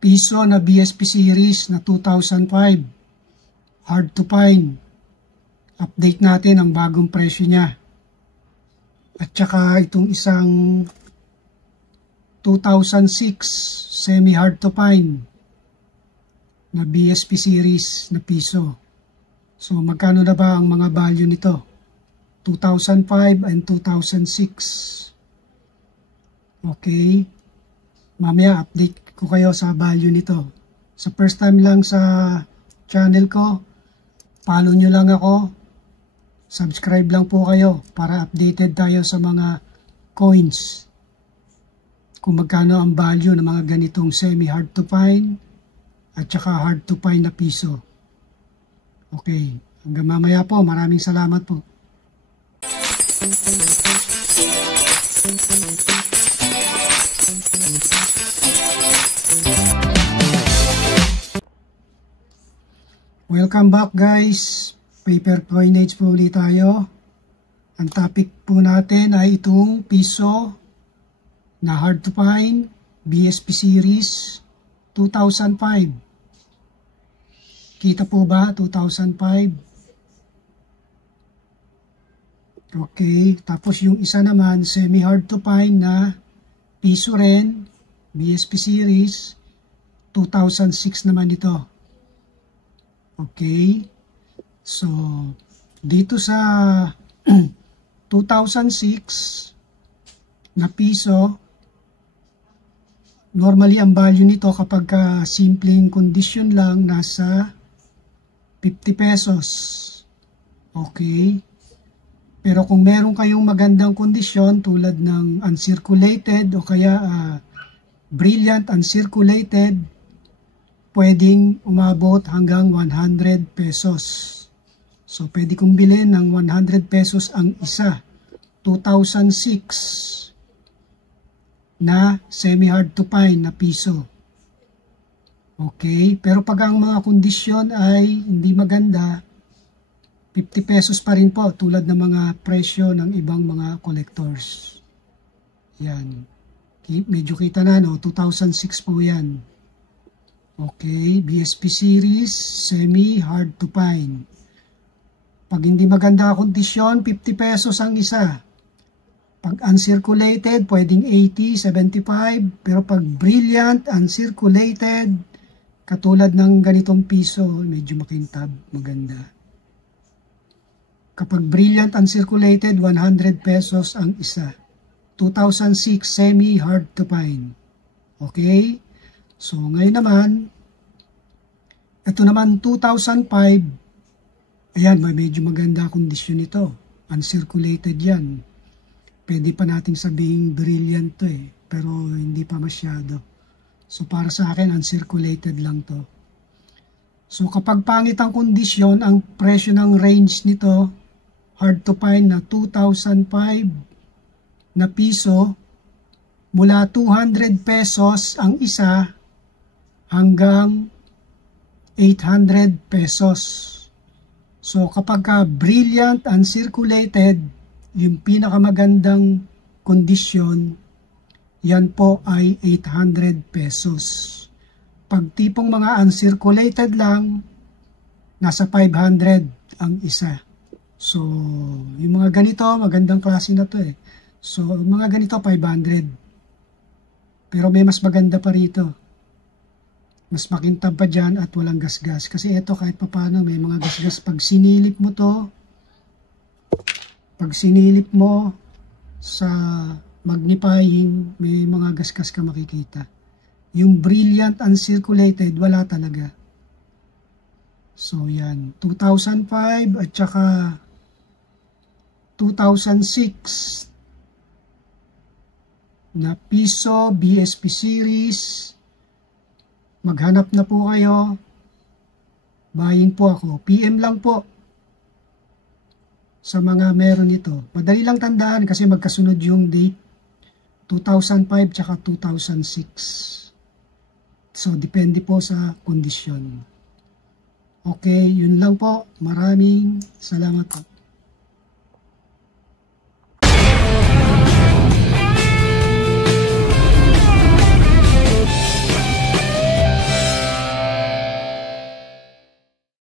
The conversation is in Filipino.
Piso na BSP series na 2005. Hard to find. Update natin ang bagong presyo niya. At saka itong isang 2006 semi hard to find na BSP series na piso. So magkano na ba ang mga value nito? 2005 and 2006. Okay. Mamaya update ko kayo sa value nito. Sa first time lang sa channel ko, follow nyo lang ako. Subscribe lang po kayo para updated tayo sa mga coins. Kung magkano ang value ng mga ganitong semi hard to find at saka hard to find na piso. Okay, hanggang mamaya po. Maraming salamat po. Welcome back guys. Paper coinage po ulit tayo. Ang topic po natin ay itong piso na hard to find BSP series 2005. Kita po ba? 2005. Okay. Tapos yung isa naman, semi hard to find na piso rin, BSP series, 2006 naman ito. Okay. So, dito sa 2006 na piso, normally ang value nito kapag simpleng condition lang, nasa 50 pesos. Okay. Pero kung meron kayong magandang kondisyon tulad ng uncirculated o kaya brilliant uncirculated, pwedeng umabot hanggang 100 pesos. So pwede kong bilhin ng 100 pesos ang isa. 2006 na semi-hard to find na piso. Okay, pero pag ang mga kondisyon ay hindi maganda, 50 pesos pa rin po tulad ng mga presyo ng ibang mga collectors. Yan. Okay, medyo kita na, no? 2006 po yan. Okay, BSP series, semi-hard to find. Pag hindi maganda kondisyon, 50 pesos ang isa. Pag uncirculated, pwedeng 80, 75. Pero pag brilliant, uncirculated, katulad ng ganitong piso, medyo makintab, maganda. Kapag brilliant uncirculated, 100 pesos ang isa. 2006 semi-hard to find. Okay? So, ngayon naman, ito naman 2005, ayan, may medyo maganda kondisyon ito. Uncirculated yan. Pwede pa nating sabihing brilliant to eh, pero hindi pa masyado. So para sa akin, uncirculated lang to. So kapag pangit ang kondisyon, ang presyo ng range nito, hard to find na 2005 na piso, mula 200 pesos ang isa hanggang 800 pesos. So kapag brilliant uncirculated, yung pinakamagandang kondisyon, yan po ay 800 pesos. Pag tipong mga uncirculated lang, nasa 500 ang isa. So, yung mga ganito, magandang klase na to eh. So, mga ganito, 500. Pero may mas maganda pa rito. Mas makintab pa dyan at walang gasgas. Kasi ito kahit papano may mga gasgas. Pag sinilip mo to, pag sinilip mo sa magnifying, may mga gasgas ka makikita. Yung brilliant uncirculated, wala talaga. So yan, 2005 at saka 2006 na piso BSP series. Maghanap na po kayo. Bayin po ako. PM lang po sa mga meron ito. Madali lang tandaan kasi magkasunod yung date. 2005 tsaka 2006. So, depende po sa kondisyon. Okay, yun lang po. Maraming salamat po.